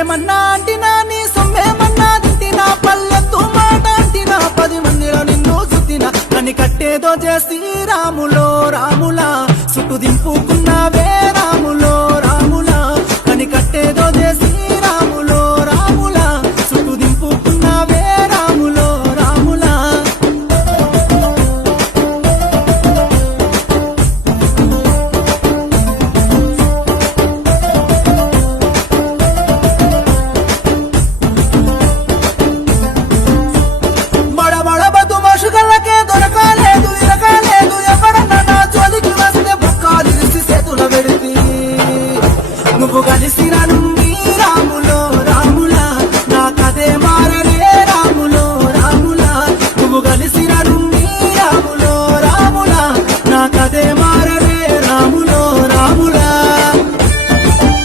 నువ్వేమన్నా అంటినా నీ సొమ్మేమన్నా తింటినా పల్లెత్తు మాట అంటినా 10 మందిలో నిన్ను సుత్తినా కని కట్టేదో చేసి రాములో రాములా చుట్టు దింపుకున్నావే రాములో రాములా కని కట్టేదో చేసి రాములో రాములా చుట్టు దింపుకున్నావే రాములో రాములా మోషుగల్లకే దొరకాలేదు ఇరకాలేదు ఎవరన్నా నా జోలికి వస్తే బొక్కాలు తీసి చేతుల పెడితే నువ్వు కలిసిన